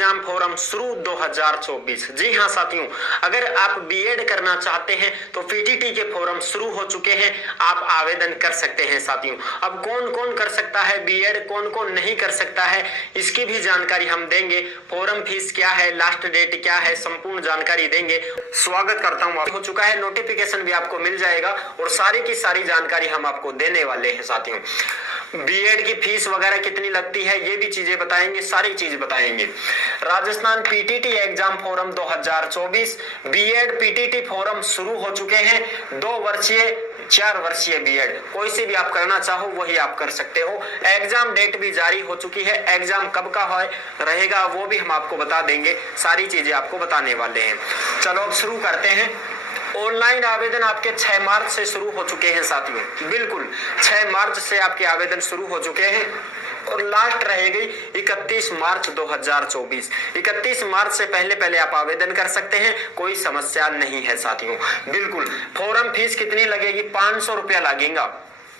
Exam forum शुरू 2024। जी हाँ साथियों, अगर आप बीएड करना चाहते हैं तो पीटीटी के फोरम शुरू हो चुके हैं, आप आवेदन कर सकते हैं साथियों। अब कौन कौन कर सकता है बीएड, कौन कौन नहीं कर सकता है, इसकी भी जानकारी हम देंगे। फोरम फीस क्या है, लास्ट डेट क्या है, संपूर्ण जानकारी देंगे। स्वागत करता हूँ, हो चुका है, नोटिफिकेशन भी आपको मिल जाएगा और सारी की सारी जानकारी हम आपको देने वाले हैं साथियों। बीएड की फीस वगैरह कितनी लगती है ये भी चीजें बताएंगे, सारी चीज बताएंगे। Rajasthan PTT exam form 2024 BEd PTT form शुरू हो चुके हैं। 2 वर्षीय 4 वर्षीय बीएड कोई से भी आप करना चाहो वही आप कर सकते हो। एग्जाम डेट भी जारी हो चुकी है, एग्जाम कब का रहेगा वो भी हम आपको बता देंगे, सारी चीजें आपको बताने वाले हैं। चलो अब शुरू करते हैं। ऑनलाइन आवेदन आपके 6 मार्च से शुरू हो चुके हैं साथियों, बिल्कुल 6 मार्च से आपके आवेदन शुरू हो चुके हैं और लास्ट रहेगी 31 मार्च 2024। 31 मार्च से पहले आप आवेदन कर सकते हैं, कोई समस्या नहीं है साथियों। बिल्कुल फॉर्म फीस कितनी लगेगी? 500 रुपया लगेगा।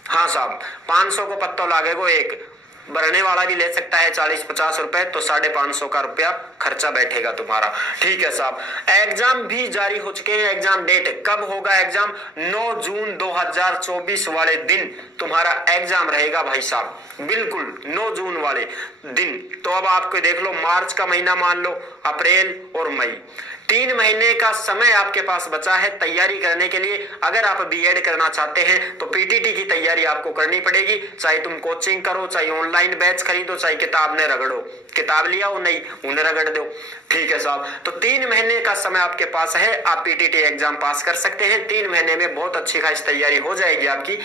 हाँ साहब, 500 को पत्ता लागेगा, एक भरने वाला भी ले सकता है 40-50 रुपए, तो 550 का रुपया खर्चा बैठेगा तुम्हारा। ठीक है साहब, एग्जाम भी जारी हो चुके हैं। एग्जाम डेट कब होगा? एग्जाम 9 जून 2024 वाले दिन तुम्हारा एग्जाम रहेगा भाई साहब, बिल्कुल 9 जून वाले दिन। तो अब आपको देख लो, मार्च का महीना मान लो, अप्रैल और मई, 3 महीने का समय आपके पास बचा है तैयारी करने के लिए। अगर आप बीएड करना चाहते हैं तो पीटीटी की तैयारी आपको करनी पड़ेगी, चाहे तुम कोचिंग करो, चाहे ऑनलाइन बैच खरीदो, चाहे किताब ने रगड़ो, किताब लिया हो नहीं उन्हें रगड़ दो। ठीक है साहब, तो 3 महीने का समय आपके पास है, आप पीटीटी एग्जाम पास कर सकते हैं। 3 महीने में बहुत अच्छी खासी तैयारी हो जाएगी आपकी।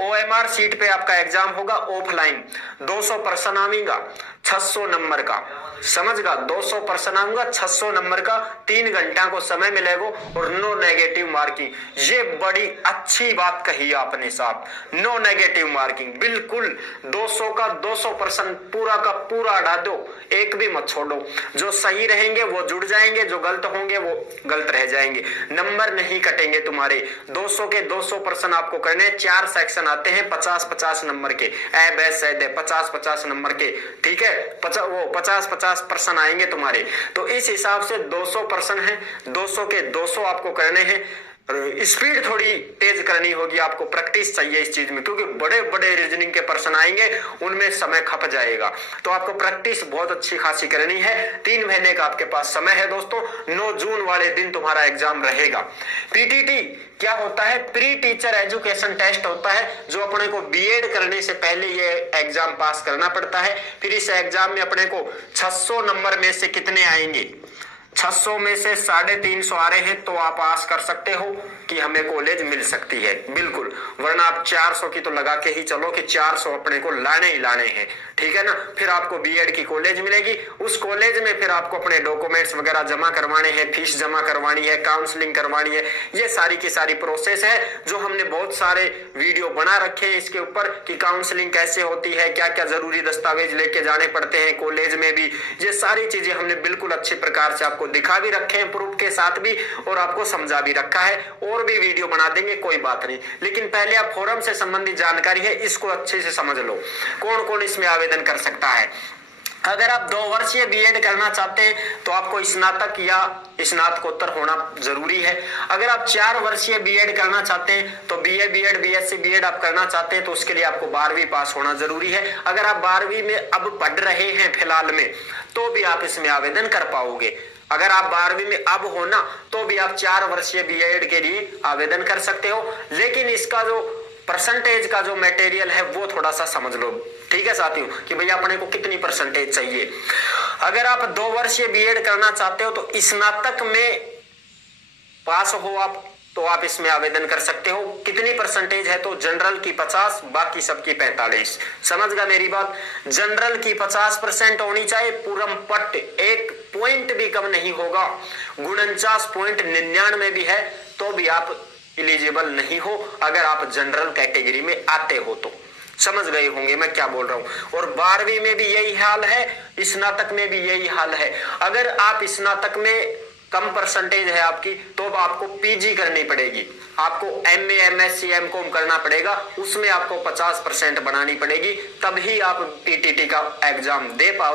ओएमआर सीट पे आपका एग्जाम होगा ऑफलाइन, 200 पर्सन आवेगा, 600 नंबर का, समझ गा, 200 पर्सन आऊंगा, 600 नंबर का, 3 घंटा को समय मिलेगा और नो नेगेटिव मार्किंग। ये बड़ी अच्छी बात कही आपने साहब, नो नेगेटिव मार्किंग, बिल्कुल 200 का 200% पूरा का पूरा हटा दो, एक भी मत छोड़ो। जो सही रहेंगे वो जुड़ जाएंगे, जो गलत होंगे वो गलत रह जाएंगे, नंबर नहीं कटेंगे तुम्हारे। 200 के 200% आपको करने। 4 सेक्शन आते हैं 50-50 नंबर के, ए बे से दे 50-50 नंबर के, ठीक है, 50-50% आएंगे तुम्हारे। तो इस हिसाब से 200% है, 200 के 200 आपको करने हैं। स्पीड थोड़ी तेज करनी होगी, आपको प्रैक्टिस चाहिए इस चीज में, क्योंकि बड़े बड़े रीजनिंग के पर्सन आएंगे, उनमें समय खप जाएगा। तो आपको प्रैक्टिस बहुत अच्छी खासी करनी है। 3 महीने का आपके पास समय है दोस्तों। 9 जून वाले दिन तुम्हारा एग्जाम रहेगा। पीटीटी क्या होता है? प्री टीचर एजुकेशन टेस्ट होता है, जो अपने को बीएड करने से पहले ये एग्जाम पास करना पड़ता है। फिर इस एग्जाम में अपने को 600 नंबर में से कितने आएंगे? 600 में से 350 आ रहे हैं तो आप आस कर सकते हो कि हमें कॉलेज मिल सकती है, बिल्कुल। वरना आप 400 की तो लगा के ही चलो कि 400 अपने को लाने ही लाने हैं, ठीक है ना। फिर आपको बीएड की कॉलेज मिलेगी, उस कॉलेज में फिर आपको अपने डॉक्यूमेंट्स वगैरह जमा करवाने हैं, फीस जमा करवानी है, काउंसलिंग करवानी है। ये सारी की सारी प्रोसेस है, जो हमने बहुत सारे वीडियो बना रखे हैं इसके ऊपर कि काउंसलिंग कैसे होती है, क्या क्या जरूरी दस्तावेज लेके जाने पड़ते हैं कॉलेज में भी। ये सारी चीजें हमने बिल्कुल अच्छी प्रकार से आपको दिखा भी रखे हैं, प्रूफ के साथ भी, और आपको समझा भी रखा है। और भी वीडियो बना देंगे, कोई बात नहीं, लेकिन पहले आप फोरम से संबंधित जानकारी है इसको अच्छे से समझ लो, कौन कौन इसमें आवेदन कर सकता है। अगर आप 2 वर्षीय बीएड करना चाहते हैं तो आपको स्नातक या स्नातकोत्तर होना जरूरी है। अगर आप 4 वर्षीय बीएड करना चाहते हैं तो बीए बीएड बीएससी बीएड आप करना चाहते हैं तो उसके लिए आपको 12वीं पास होना जरूरी है। अगर आप 12वीं में अब पढ़ रहे हैं फिलहाल में तो भी आप इसमें आवेदन कर पाओगे। अगर आप 12वीं में अब हो ना तो भी आप 4 वर्षीय बीएड के लिए आवेदन कर सकते हो, लेकिन इसका जो परसेंटेज का जो मटेरियल है वो थोड़ा सा समझ लो, ठीक है साथियों, कि भैया अपने को कितनी परसेंटेज चाहिए। अगर आप 2 वर्षीय बीएड करना चाहते हो तो स्नातक में पास हो आप तो आप इसमें आवेदन कर सकते हो। कितनी परसेंटेज है? तो जनरल की 50, बाकी सबकी 45। समझ गया मेरी बात? जनरल की 50% होनी चाहिए, पूरम पट्ट 1 पॉइंट भी कम नहीं होगा। 49.99 भी है तो भी आप एलिजिबल नहीं हो, अगर आप जनरल कैटेगरी में आते हो तो। समझ गए होंगे मैं क्या बोल रहा हूं। और 12वीं में भी यही हाल है, स्नातक में भी यही हाल है। अगर आप स्नातक में कम परसेंटेज है आपकी तो आपको पीजी करनी पड़ेगी, आपको एमए एमएससी एमकॉम करना पड़ेगा, उसमें आपको 50% बनानी पड़ेगी, तभी आप पीटीटी का एग्जाम दे पाओ।